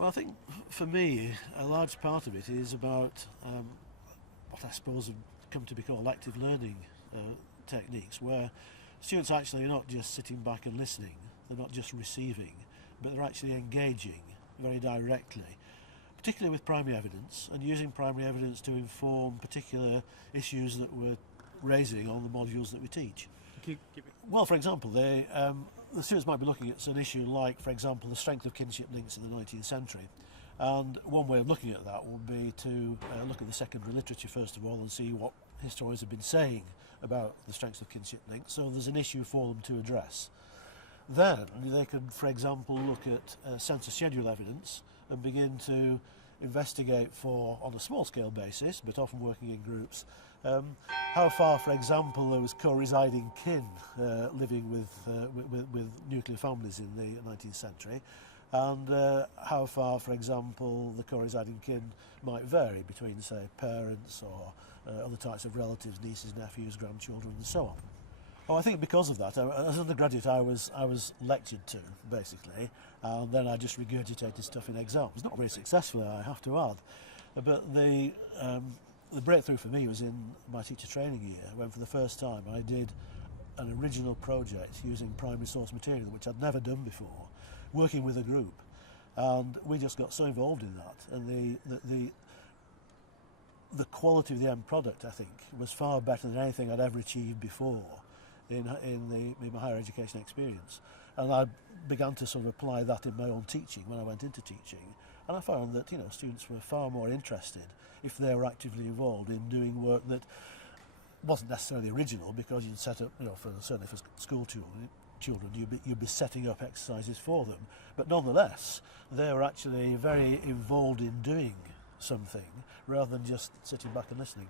Well, I think for me, a large part of it is about what I suppose have come to be called active learning techniques, where students actually are not just sitting back and listening, they're not just receiving, but they're actually engaging very directly, particularly with primary evidence, and using primary evidence to inform particular issues that we're raising on the modules that we teach. Well, for example, the students might be looking at an issue like, for example, the strength of kinship links in the 19th century. And one way of looking at that would be to look at the secondary literature first of all and see what historians have been saying about the strengths of kinship links, so there's an issue for them to address. Then they could, for example, look at census schedule evidence and begin to investigate for, on a small scale basis, but often working in groups, how far, for example, there was co-residing kin living with nuclear families in the 19th century, and how far, for example, the co-residing kin might vary between, say, parents or other types of relatives, nieces, nephews, grandchildren, and so on. Oh, I think because of that, as an undergraduate, I was lectured to, basically, and then I just regurgitated stuff in exams. Not very successfully, I have to add, but the breakthrough for me was in my teacher training year, when for the first time I did an original project using primary source material, which I'd never done before, working with a group, and we just got so involved in that, and the quality of the end product, I think, was far better than anything I'd ever achieved before in my higher education experience. And I began to sort of apply that in my own teaching when I went into teaching, and I found that, you know, students were far more interested if they were actively involved in doing work that wasn't necessarily original, because you'd set up, you know, certainly for school children, you'd be setting up exercises for them, but nonetheless they were actually very involved in doing something rather than just sitting back and listening.